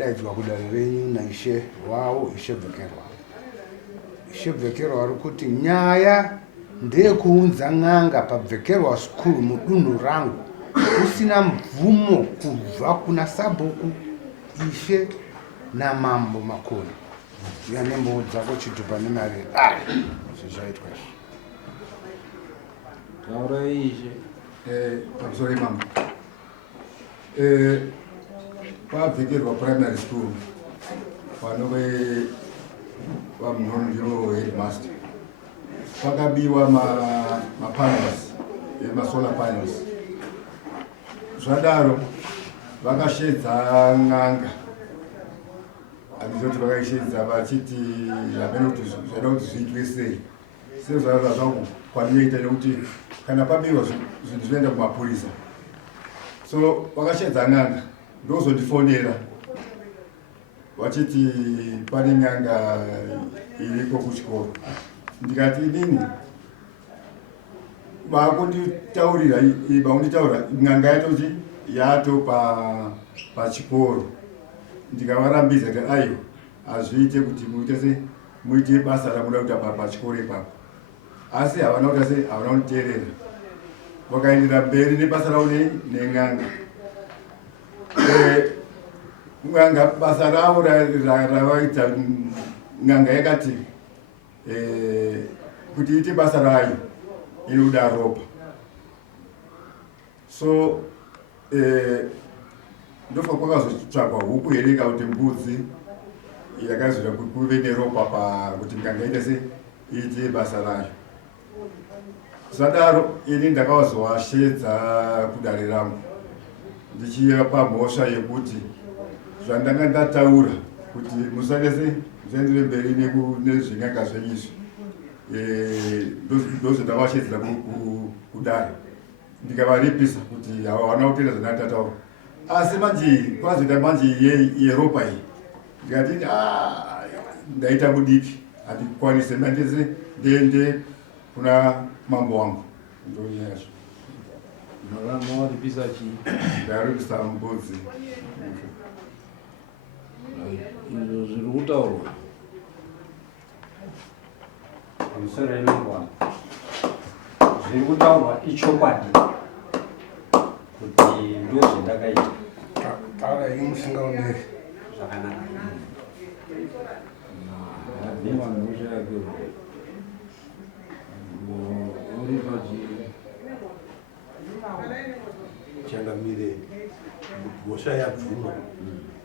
adaidzwa kudare renyu naishe wawo Ishe Bvekerwa. Ishe Bvekerwa ari kuti nyaya ndeyekuunza n'anga paBvekerwa School mudunhu rangu usina mvumo kubva kuna sabhuku Ishe naMambo Makoni. Yanembodzako chitupa nemari zvichaitwa izvi. Taura Ishe pamusoro Mambo. PaBvekerwa Primary School panove vamunhonjiro headmaster pakabiwa mapanels emasolar panels. Zvadaro vakashedza n'anga, handizoti vakaishedza vachiti havena kuti zvaida kuti zviitwe sei. Sezvava zvangu kwandinoita nekuti kana pabiwa zvinhu zvinoenda kumapurisa. So vakashedza n'anga ndozondifonera vachiti pane n'anga iriko kuchikoro. Ndikati inini vakunditaurira vakunditaura n'anga yatoti yato pachikoro. Ndikavarambidza kuti aiwa hazviite kuti muite basa ramuda kuita pachikoro ipapo. Asi havana kuita sei, havana kunditeerera. Vakaendera mberi nebasa ravo nen'anga. N'anga basa ravo ravaita n'anga yakati kuti ite basa rayo inoda ropa. So ndofa kwakazotsvagwa huku here kana kuti mbudzi yakazoda kuve neropa kuti n'anga ite sei iite basa rayo. Zvadaro ini ndakazovashedza kudare rangu ndichipa mhosva yekuti zvandanga ndataura kuti musadese musaendere mberi nezven'anga zvenyizvi ndozvandavashedzera kudare. Ndikavaripisa kuti havana kutenda zvandandataura. Asi manje kwazoita manje yeropa iyi ndikati ndaita mudiki handikwanise mandese ndiende kuna mambo wangu. Ndonyaya yacho. Maramba waripisa chii? Ndaripisa mbudzi. Izvo zviri kutaurwa pamusoro emangwana zviri kutaurwa ichokwadi kuti ndo zvandakaita. Taura imushingauneri Zvakanaka. navhima mhosva yake uri pachii changamire mhosva yabvuma,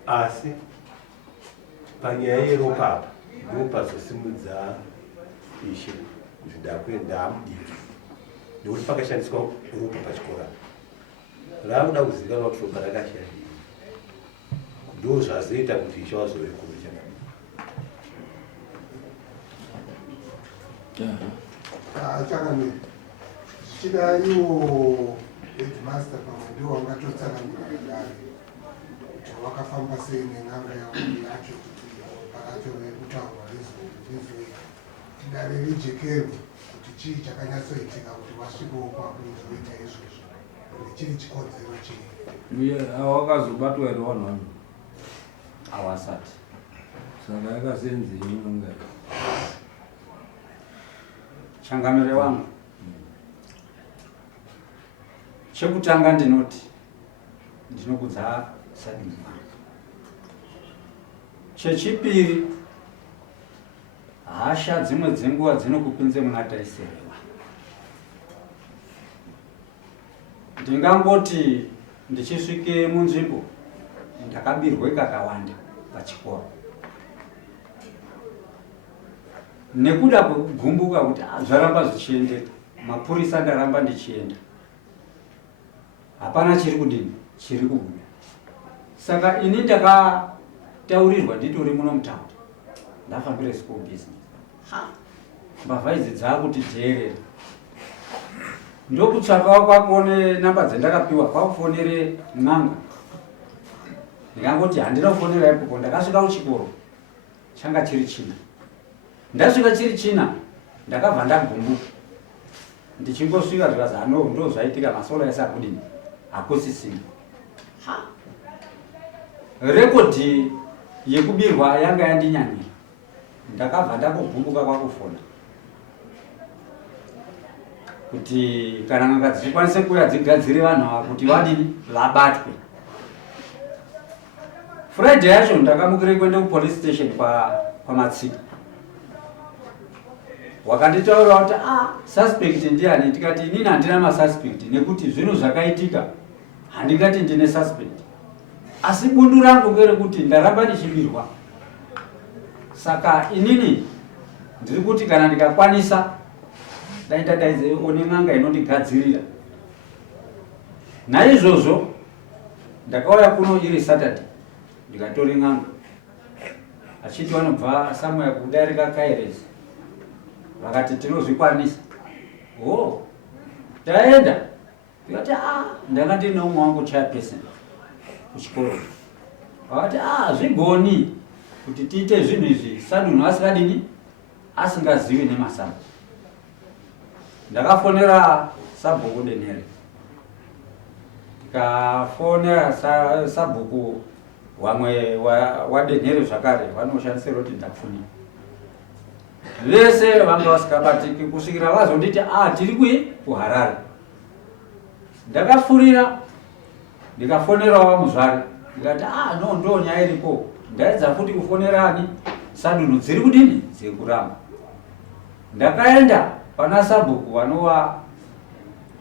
asi panyaya yeropa apa ndopazosimudza Ishe kuti ndamudiki nekuti pakashandiswa ropa pachikora. Rakuda kuzikanwa kuti ropa rakashandii, ndo zvazoita kuti Ishe wazove kuru Changamire zvichida iwo headmaster pamwe ndiwo wangatotsanangura kudare kuti wakafamba sei nen'anga yacho kuti pakatove kutaurwa rizoita dare rijekerwe kuti chii chakanyatsoitika kuti vasvikewo kwakuzoita izvozvo chiri chikodzero chii. uye awakazobatwa here vanhu vanhu Awasati. saka yakasenzei n'anga Changamire wangu. Chekutanga ndinoti ndinokudza sadini wangu. Chechipiri, hasha dzimwe dzenguva dzinokupinze muna taiserewa. Ndingangoti ndichisvike munzvimbo ndakabirwe kakawanda pachikoro. Nekuda kugumbuka kuti zvaramba zvichiendeka, mapurisa ndaramba ndichienda. Hapana chiri kudini, chiri kubuda. Saka ini ndakataurirwa nditori muno mutaundi. Ndafambire school business. Mbavha idzi dzaakutijeerera. Ndokutsvakawo kwakuone namba dzandakapiwa kwakufonere n'anga. Ndikangoti handina kufonera ipopo, ndakasvika kuchikoro changa chiri china. Ndasvika chiri china ndakabva ndagumbuka. Ndichingosvika zvikazi ndo zvaitika masola ese akudini hakusisina. Rekodhi yekubirwa yanga yandinyanyira. Ndakabva ndakubvumbuka kwakufona kuti kana n'anga dzikwanise kuuya dzigadzire vanhu ava kuti vadini vabatwe. Friday yacho ndakamukire kuende kupolice station kwamatsika. Wakanditaura kuti suspect ndiani? Tikati inini handina masuspect nekuti zvinhu zvakaitika handingati ndine suspect. Asi bundu rangu ngerekuti ndaramba ndichibirwa. Saka inini ndiri kuti kana ndikakwanisa dai ndadaidze one n'anga inondigadzirira. Naizvozvo ndakauya kuno iri Saturday ndikatori n'anga achiti vanobva somewhere kudarika Kairos. Vakati tinozvikwanisa. Taenda. Ndikati ndanga ndine umwe wangu chairperson kuchikoro. Vakati zvigoni kuti tiite zvinhu izvi Sadunhu asikadini asingazivi nemasamu. Ndakafonera Sabhuku Denhere. Ndikafonera Sabhuku wamwe waDenhere zvakare vanoshandisa roti ndakufuni. Vese vanga vasikabatiki kusvikira vazonditi tiri kuHarare. Ndakafurira ndikafonerawo muzvare. Ndikati no ndo nyaya iripo. Ndaedza futi kufonerani Sadunhu dziri kudini dziri kuramba. Ndakaenda pana Sabhuku vanova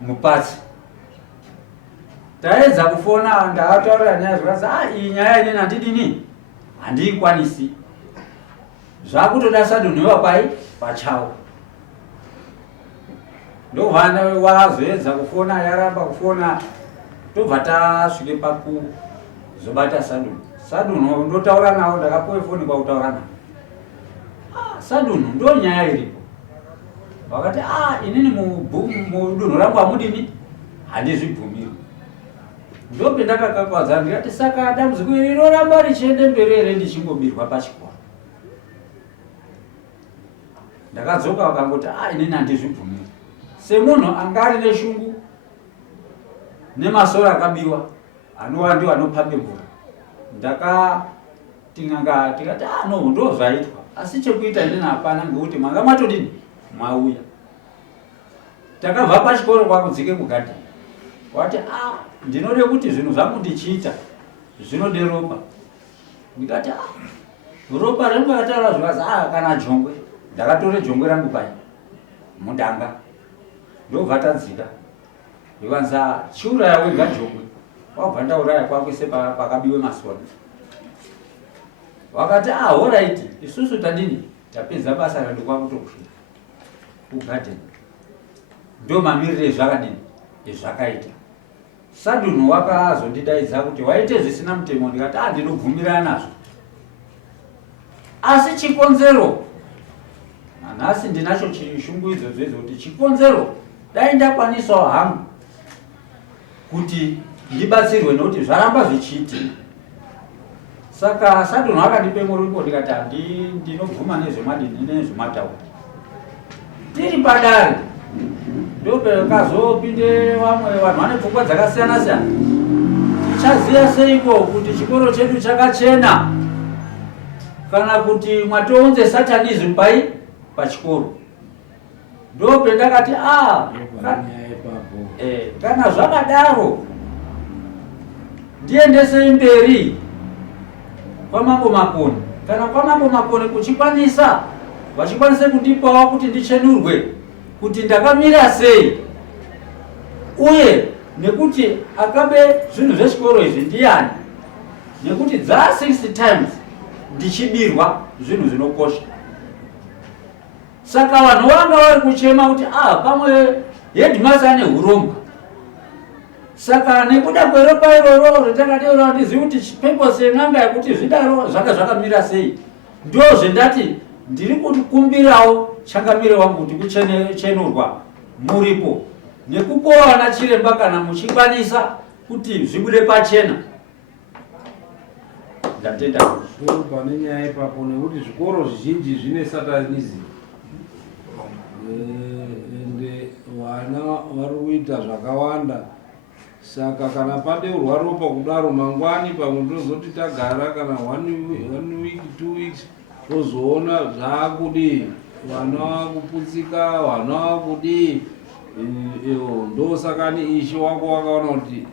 mupatsi. Taedza kufona ndakataurira nyaya zvikazi iyi nyaya inini handidini handiikwanisi. Zvakutoda Sadunhu wapai pachawo. Ndovana wazoedza kufona yaramba kufona tobva tasvike pakuzobata Sadunhu. Sadunhu ndotaura nawo ndakapuwe foni kwakutaura nawo. Sadunhu ndo nyaya iripo. Vakati inini mudunhu rangu hamudini handizvibvumiri. Ndope ndakakakwadza ndikati saka dambudziko iri rinoramba richiende mberi here ndichingobirwa pachikoro. Ndakadzoka vakangoti inini handizvibvumiri. Semunhu anga ari neshungu nemasoro akabiwa anova ndiwo anopambe mvura. Ndakati n'anga tikati no ndo zvaitwa. Asi chekuita ndini hapana ngekuti manga matodini mauya. Takabva pachikoro kwakudzike kugadheni. Wati ndinode kuti zvinhu zvangu ndichiita zvinode ropa. Ndikati ropa rangu akataura zvikazi kana jongwe. Ndakatore jongwe rangu pai mudanga. Ndobva tadzika. Ndikanza chiuraya wega jongwe. Wabva ndauraya kwakuise pakabiwe masoro. Wakati alright isusu tadini tapedza basa redu kwakutokusvika kugadheni. Ndo mamirire zvakadini ezvakaita. Sadunhu wakazondidaidza kuti waite zvisina mutemo. Ndikati ndinobvumirana nazvo. Asi chikonzero nhasi ndinacho chishungu izvozvo kuti chikonzero dai ndakwanisawo hangu kuti ndibatsirwe nekuti zvaramba zvichiitika. Saka Sadunhu akandipe muripo ndikati ndinobvuma nezvemadini nezvemataura. Tiri padare ndopekazopinde vamwe vanhu vane pfungwa dzakasiyana siyana. Tichaziya seiko kuti chikoro chedu chakachena kana kuti mwatounze satanism pachikoro. Ndope ndakati kana zvakadaro ndiendesei mberi kwamambo Makoni. Kana kwamambo Makoni kuchikwanisa vachikwanise kundipawo kuti ndichenurwe kuti ndakamira sei uye nekuti akabe zvinhu zvechikoro izvi ndiani, nekuti dza 60 times ndichibirwa zvinhu zvinokosha. Saka vanhu vanga vari kuchema kuti pamwe headmaster ane huromba. Saka nekuda kweropa iroro randakadeura ndizivi kuti purpose yen'anga yekuti zvidaro zvanga zvakamira sei, ndozvendati ndiri kukumbirawo changamire wangu kuti kuchenurwa muripo nekupuwa vana chiremba kana muchikwanisa kuti zvibude pachena. Ndatenda pane nyaya ipapo nekuti zvikoro zvizhinji zvine satanism ende vana vari kuita zvakawanda Saka kana padeurwa ropa kudaro mangwani pamwe tozoti tagara kana 1 week 2 weeks tozoona zvakudi vana vakuputsika vana vakudi ndosaka ni ishe wako wakaona kuti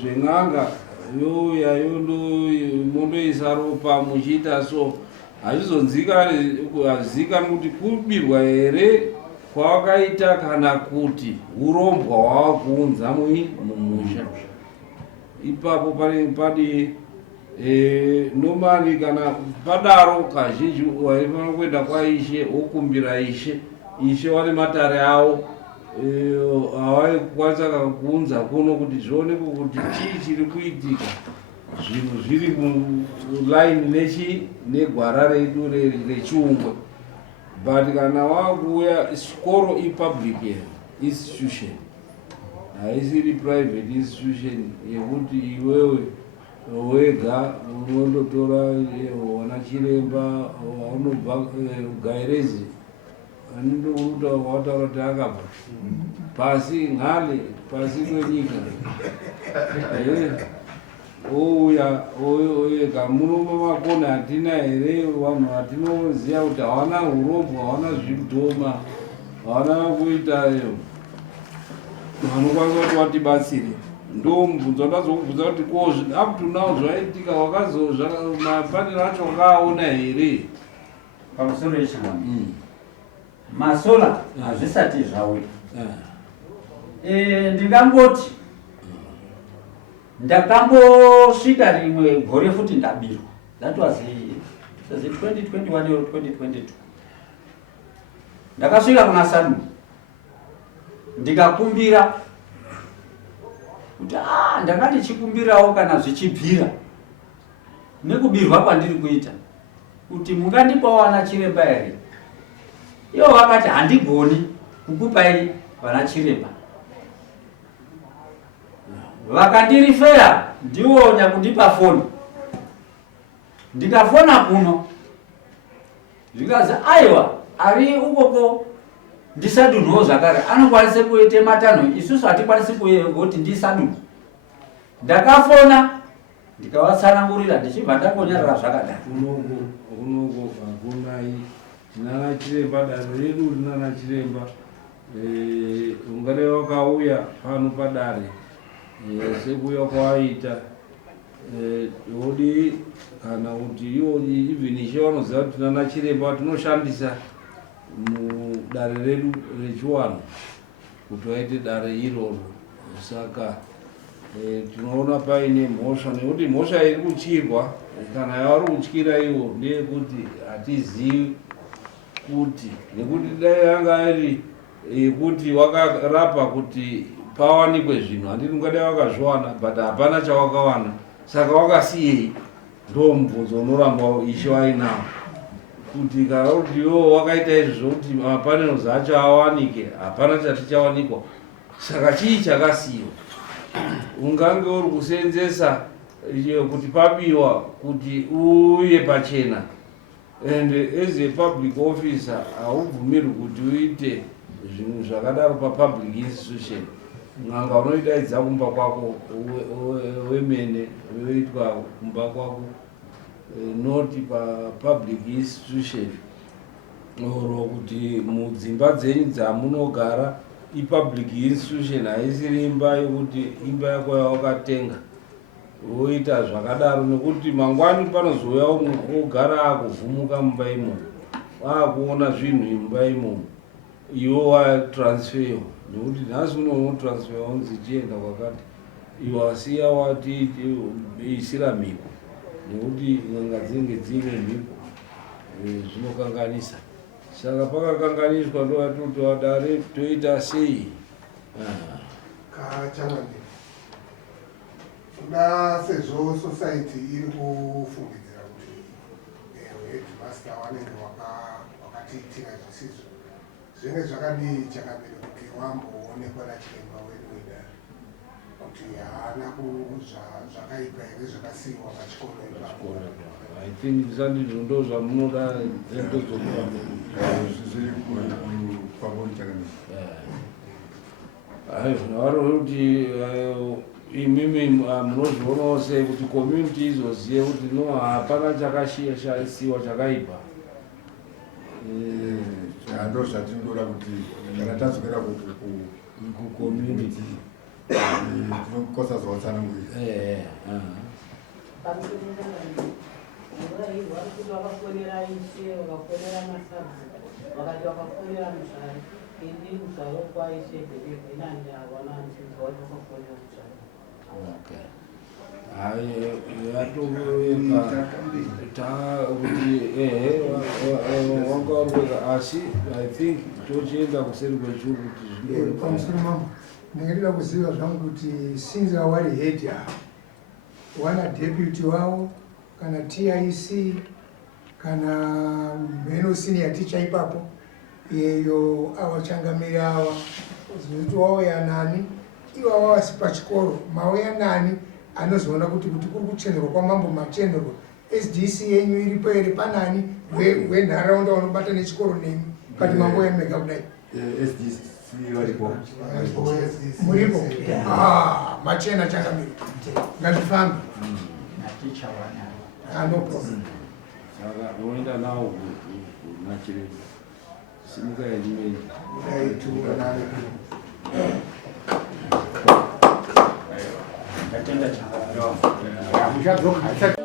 zven'anga yoyayo mondoisa ropa muchiita so hazvizonzikani kuti kubirwa here kwawakaita kana kuti urombwa hwavakuunza mumusha. Ipapo padi normally kana padaro kazhinji waifana kuenda kwaishe wokumbira ishe wane matare avo havaikwanisa kakuunza kuno kuti zvionekwe kuti chii chiri kuitika zvinhu zviri mulaini negwara redu rechiungwe. But kana wakuuya chikoro ipublic institution haisiri private institution yekuti iwewe wega unondotora wana chiremba waunobva gairezi anondokuruta wataura kuti akabva pasi nhale pasi kwenyika ouya oyega munomo makoni hatina here vanhu hatinoziva kuti hawana urombwa hawana zvidhoma hawana kuita vanokwanisa kuti vatibatsire. Ndo mubvunzo ndazokubvunza kuti ko up to now zvaitika mapaniro acho wakaona here pamusoro yechimwana masola hazvisati zvauya. Ndingangoti ndakambosvika rimwe gore futi ndabirwa, that was 2021 or 2022. Ndakasvika kuna SANU ndikakumbira kuti ndakati chikumbirawo kana zvichibvira nekubirwa kwandiri kuita kuti mungandipawo vana chiremba here. Ivo vakati handigoni kukupai vana chiremba. Vakandirifera ndiwo nyakundipa foni. Ndikafona kuno zvikazi aiwa ari ukoko ndisadunho zvakare anokwanise kuite matanho isusu hatikwanisi kuti ndisadunho. Ndakafona ndikawatsanangurira ndichibva ndakonyarara zvakadaro. Unoko hakunai tinana chiremba danho redu rinana chiremba ungade wakauya pano padare sekuya kwawaita wodi kana kuti iwo even ishe vanoziva kuti tinana chiremba tinoshandisa mudare redu rechiwanhu kuti waite dare iroro. Saka tinoona paine mhosva nekuti mhosva iri kutyirwa kana yavari kutyira ivo ndeyekuti hatizivi kuti nekuti dai yanga iri yekuti wakarapa kuti pawanikwe zvinhu handiti ungadai wakazviwana but hapana chawakawana saka wakasiyei. Ndo mubvunzo unoramba ishe wainawo kuti kana kuti iwo wakaita izvi zvokuti mapanels acho awanike hapana chatichawanikwa saka chii chakasiyiwa. Ungange uri kuseenzesa kuti pabiwa kuti uye pachena and as a public officer haubvumirwi kuti uite zvinhu zvakadaro papublic institution. N'anga unoidaidza kumba kwako wemene yoitwa kumba kwako not papublic institution oro kuti mudzimba dzenyu dzamunogara ipublic institution haisiri imba yokuti imba yako yawakatenga woita zvakadaro nekuti mangwani panozouya umwe ogara akuvhumuka mumba imomo akuona zvinhu imba imomo iwo watransfeyo nekuti nhasi unotransfeya unzi chienda kwakati iwo wasiya wati isira mhiko nekuti n'anga dzinenge dzine mhiko zvinokanganisa. Saka pakakanganiswa ndovatuti wadare toita sei kachamwandi kuda sezvo society iri kufungidzira kuti headmaster wanenge wakatiitira zvisizvo zvinenge zvakadii chakamira kuti wamboonekwa nachiremba wedu wedare kuti haana zvakaipa here zvakasiyiwa pachikoro ipapo. I think zandizvo ndo zvamunoda endozokuva zviri paboni chakamira vari kuti imimi munozvionawo sei kuti community izozive kuti no hapana chakashayisiwa chakaipa. Ndo zvatinodora kuti kana tadzokera kucommunity tinokosa zvawatsanangurira. Vakafonera ishe, vakafonera masazi, vakati vakafonera mushari, ini muzvaro kwaishe inani havana nzvimbo vakafonera mushari. Yatovepa kuti wangaurweka asi I think tochienda kuseri kwechuru kuti pamusoro mambo ndingadira kuziva zvangu kuti since awari head ava wana deputy wavo kana TIC kana mheno senior teacher ipapo yeyo avachangamiri ava zvinoti wauya nani ivo vasi pachikoro mauya nani anozoona kuti kuri kuchenerwa kwamambo machenerwa SDC yenyu iripo here panani wenharaunda unobata nechikoro nemi kati mambo yamega kudai SDC varipo muripo machena changamiri ngazvifambe no problem. saka unoenda nawo kunachiremba simuka yelimeni Ndatenda chakadaro. Muchadzoka.